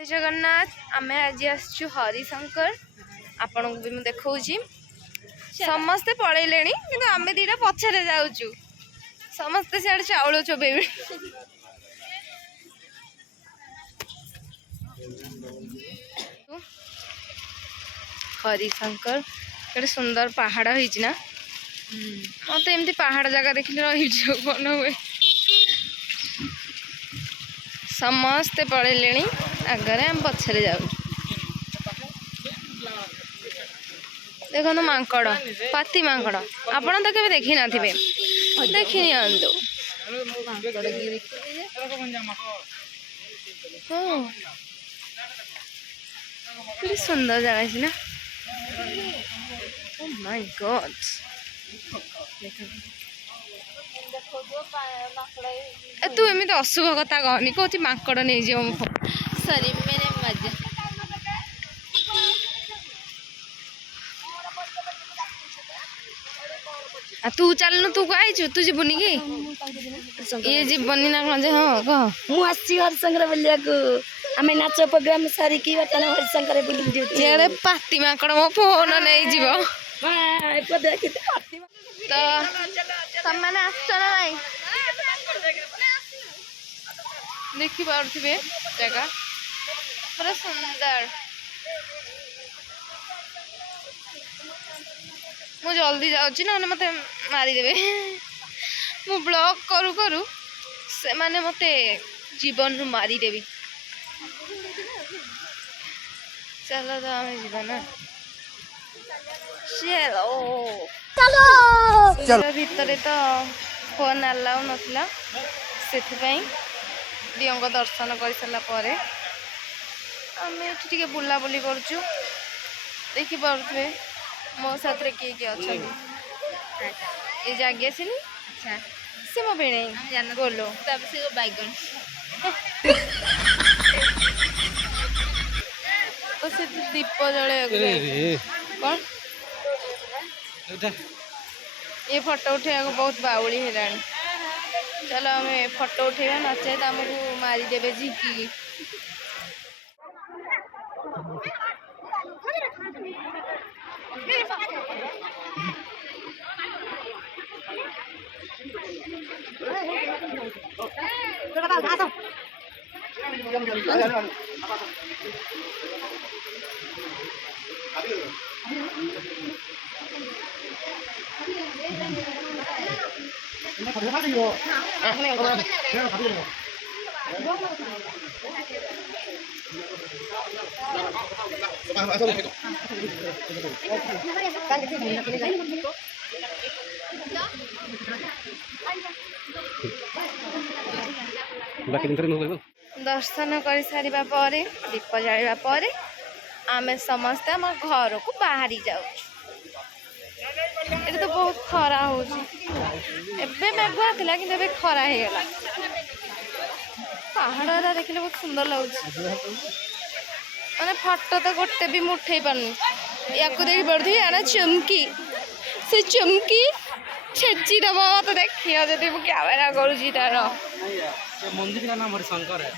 जगन्नाथ आमे आज आसचु हरिशंकर आपण को भी मु देखौची समस्ते पळैलेनी किंतु आमे दीटा पछरे जाउचु समस्ते सियाड चाउल चोबेबे हरिशंकर केते सुंदर पहाड़ होइछि ना मत एमती पहाड़ जगह देखिले रहि जो कोन हुए समस्ते पळैलेनी आगरे हम पछरे जाउ देखो मांकड़ पाती मांकड़ आपण तो केबे देखि ना थिबे देखि नियंतु कितनी सुंदर जगह है ना ओह माय गॉड तू एमती अशुभ कथा कहनी कौन मांकड़ नहीं जी सॉरी मेरे मजा तू चल तू कह तू जीवनी कि ये जीवनी ना कौन हाँ कह मुझे हरिशंकर बुलिया को आम नाच प्रोग्राम सारिकी बर्तमान हरिशंकर बुले पाती माकड़ मो फोन नहीं जीव तो तमने आसछ ना नहीं देखि पारुथिबे जगह पूरा सुंदर मु जल्दी जाउची ना मते मारी देबे मु ब्लॉग करू करू से माने मते जीवन नु मारी देबी चलो तो हमें जीवन ना चलो चलो भीतर तो फोन अलाउ नथिला सेथिपई दियों दर्शन कर सारापर आम ये बुला बुली करुचु देखी पारे मो साथ किए किए अच्छा ये जागे सिनी से मो भिणे गोलो से बैगन तो से दीप जले कौन ये फोटो उठे बहुत बाउली है चलो हमें फोटो उठेगा नचे तो आमको मारिदेवे झिकी दर्शन कर सारिबा परे दीप जालिबा परे आमे समस्त आम घर को बाहरी जाऊ तो बहुत खरा हो मेघुआ था कि खरा हो गला पहाड़ देखने बहुत सुंदर लगे मैंने फोटो तो गोटे भी मुठे पारनी या देख पड़ी यार चमकी से चमकी छेची दब मत देखिए जब कैमेरा करुँगी तार मंदिर का नाम हरिशंकर है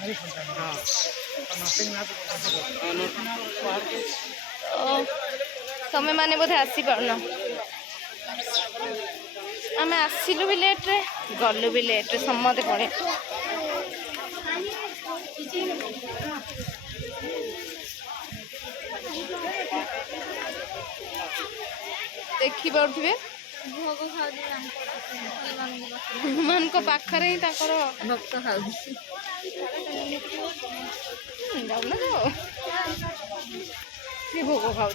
तमें मैंने बोधे आसी पारना आम आसिलु भी लेट्रे गलु भी लेट्रे समते पड़े देखी पारे मान को पाखरे ही भक्त खाऊ भोग खाऊ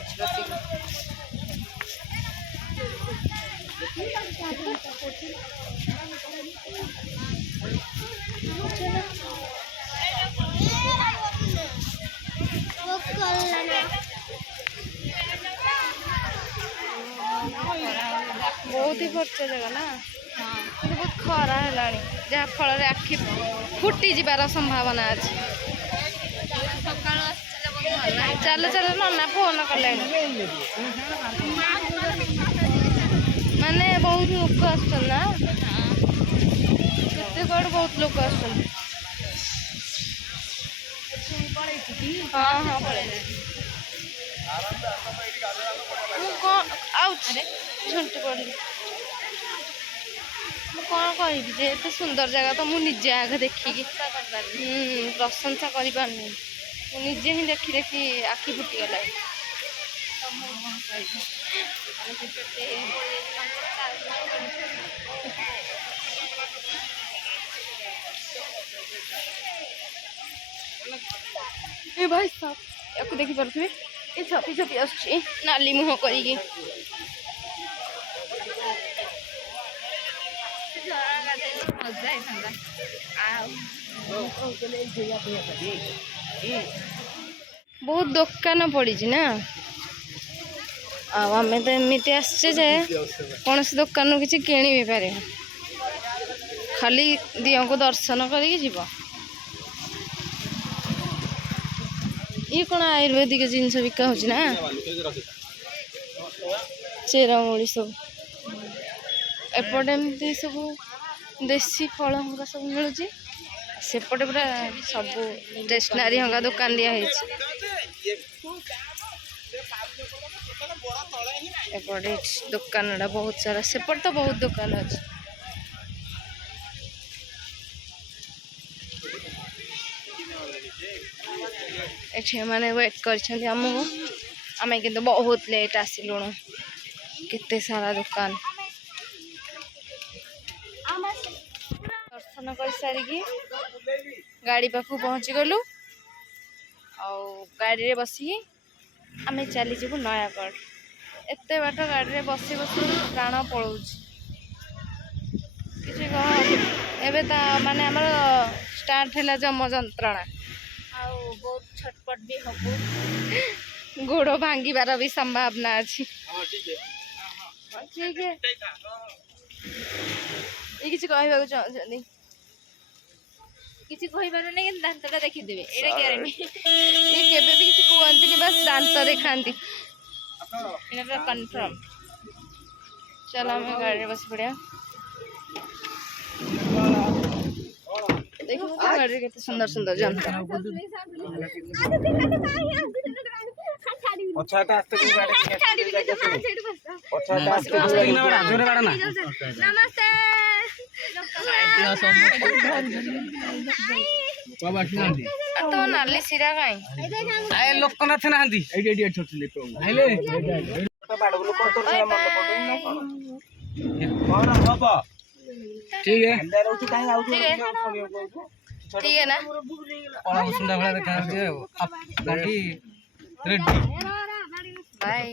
बहुत ही खर्च जगह ना बहुत खरा है जहाँ फल आखि फुटी जीवार संभावना अच्छे चलो चलो नना फोन कले माने बहुत लोक आसना बहुत लोक आस हाँ हाँ पळेला ମୁଁ କ'ଣ ଆଉଛି ଝୁଣ୍ଟି ପଡ଼ିଲି ମୁଁ କ'ଣ କହିବି ଯେ ଏତେ ସୁନ୍ଦର ଜାଗା ତ ମୁଁ ନିଜେ ଆଗ ଦେଖିକି ପ୍ରଶଂସା କରିପାରୁନି ମୁଁ ନିଜେ ହିଁ ଦେଖି ଦେଖି ଆଖି ଫୁଟିଗଲା ए भाई साहब याକୁ ଦେଖିପାରୁଥିବେ ଏ ଛପି ଛପି ଆସୁଛି ନାଲି ମୁହଁ କରିକି ବହୁତ ଦୋକାନ ପଡ଼ିଛି ନା ଆଉ ଆମେ ତ ଏମିତି ଆସିଛେ ଯେ କୌଣସି ଦୋକାନରୁ କିଛି କିଣି ବି ପାରିବା ଖାଲି ଦିଅଙ୍କୁ ଦର୍ଶନ କରିକି ଯିବ ये कौन आयुर्वेदिक जिनस बिका हो ना चेरामूली सब एपटे एमती सब देसी फल हंगा सब मिलूँ सेपटे पूरा सब स्टेशनरी हंगा दुकान दिया एपटे दुकान बहुत सारा सेपटे तो बहुत दुकान अच्छे एठे माने वेट करछन्ती हमहु आमे किंतु बहुत लेट आसिलुणु केते सारा दुकान दर्शन कर सारी गाड़ी पाखु पहुँची गलु गाड़ी रे बसी आमे चली जीवु नयागढ़ एते बाट गाड़ी रे बसी बसी प्राण पळौछ किछि कह एबे ता माने हमर स्टार्ट हैला जम जंत्रणा बहुत छटपट भी हम गोड़ भांगार भी संभावना अच्छी ठीक है ये किसी कहवा चाहते किसी कहि पारो नै कि दांतटा देखि देबे एटा ग्यारंटी ये केबे भी किसी कहंती बस दांत देखांती एटा कंफर्म चलो हम गाड़ी बस पड़िया देखो गाड़ी के सुंदर सुंदर जंतर तो नाली सिरा कहीं लोकनाथ ना ठीक है ठीक है ना गाड़ी रेडी बाय